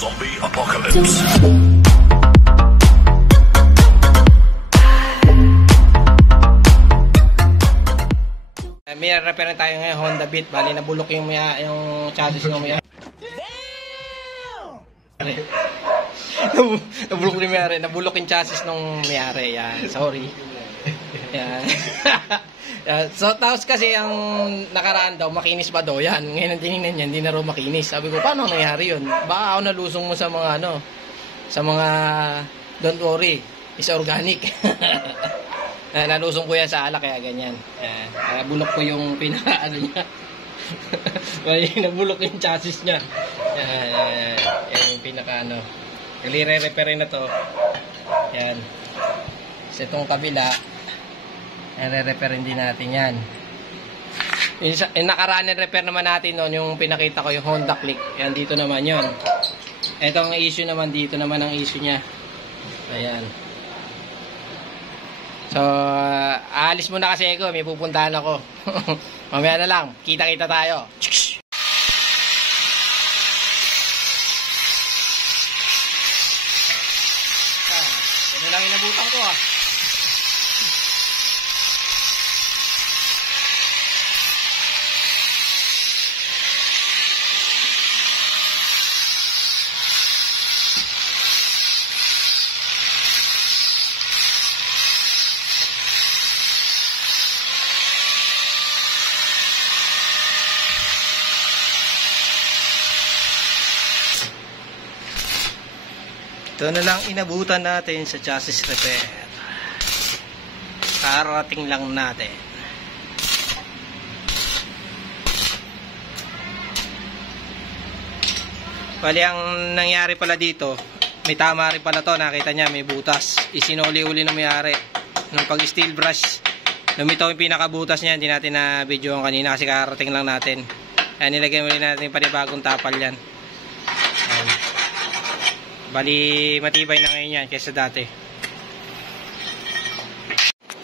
Zombie Apocalypse. May repair tayo ngayon, Honda Beat. Bali, nabulok yung chassis ng Miata. Nabulok ni Miata. Nabulok yung chassis ng Miata. Yan, sorry. Yan. So, tapos kasi ang nakaraan daw, makinis ba daw yan? Ngayon ang tinignan niya, hindi na raw makinis. Sabi ko, paano nangyari yun? Baka ako nalusong mo sa mga sa mga, don't worry, is organic. Nalusong ko yan sa alak, kaya ganyan. Bulok ko yung pinaka niya. Nabulok yung chassis niya. Yan yung pinaka Re-repair na to. Yan. Sa itong kabila, re-repair din natin yan. Yung nakaraan repair naman natin noon, yung pinakita ko yung Honda Click. Yan, dito naman yun. Itong issue naman, dito naman ang issue niya. Ayan. So, aalis muna kasi ako. May pupuntahan ako. Mamaya na lang. Kita-kita tayo. Yan na lang inabutan ko ah. Ito na lang inabutan natin sa chassis repair. Karating lang natin. Bali, ang nangyari pala dito, may tama rin pala to. Nakita niya, may butas. Isinuli-uli na mayari. Nung pag steel brush, lumitaw yung pinakabutas niya. Hindi natin na video kanina kasi karating lang natin. Ayan, nilagyan ulit natin yung panibagong tapal yan. Ayan. Bali, matibay na ngayon yan kaysa dati.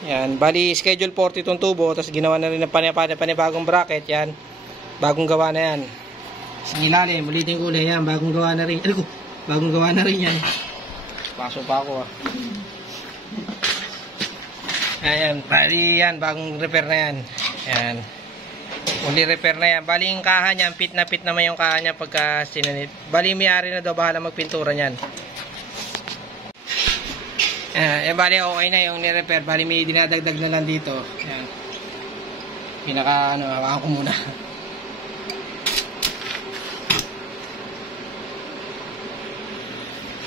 Yan, bali, schedule 40 itong tubo. Tapos ginawa na rin ng panibagong bracket. Yan, bagong gawa na yan. Sa ilalim, ulitin ko ulit yan. Bagong gawa na rin. Bagong gawa na rin yan. Paso pa ako ah. Ayan, bali yan, bagong repair na yan. Ayan. Uli repair na yan. Bali yung kaha niya, fit naman yung kaha niya pagka sinanit. Bali may-ari na daw, bahala magpintura niyan. Bali okay na yung ni-repair. Bali may dinadagdag na lang dito. Ayan. Pinaka hawakan ko muna.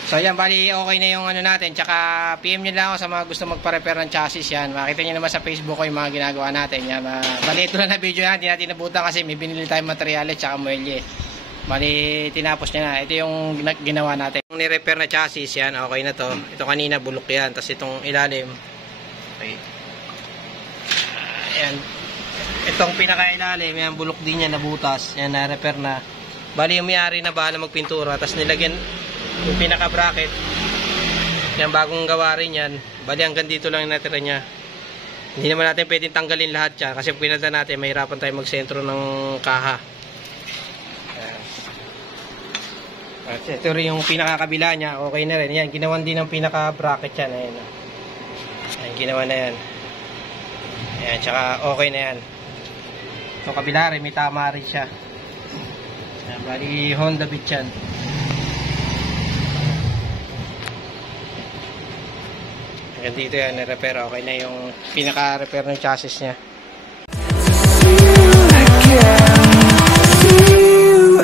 So yan, bali okay na yung natin. Tsaka PM nyo lang ako sa mga gusto magpa-repair ng chassis yan. Makita nyo naman sa Facebook ko yung mga ginagawa natin. Yan, bali ito lang na video yan. Hindi natin nabutan kasi may binili tayong materyales tsaka muelye. Bali tinapos nyo na. Ito yung ginawa natin. Yung ni-repair na chassis yan, okay na to. Ito kanina bulok yan. Tapos itong ilalim. Okay. Ayan. Itong pinaka-ilalim, yan bulok din yan, nabutas. Yan, na-repair na. Bali yung may-ari na bahala magpintura. Tapos nilagyan yung pinaka-bracket. Yan, bagong gawa rin yan. Bali hanggang dito lang yung natira niya. Hindi naman natin pwedeng tanggalin lahat yan. Kasi kung pinalda natin, mahirapan tayo magsentro ng kaha. At ito rin yung pinaka-kabila niya. Okay na rin. Yan, ginawan din ng pinaka-bracket yan. Ayan. Ayan, ginawa na yan. Ayan, tsaka okay na yan. Ito kabila rin, may tama rin siya. Ayan, bali Honda Beat yan. Hanggang dito yan, na-repair. Okay na yung pinaka-repair ng chassis niya.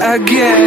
Again.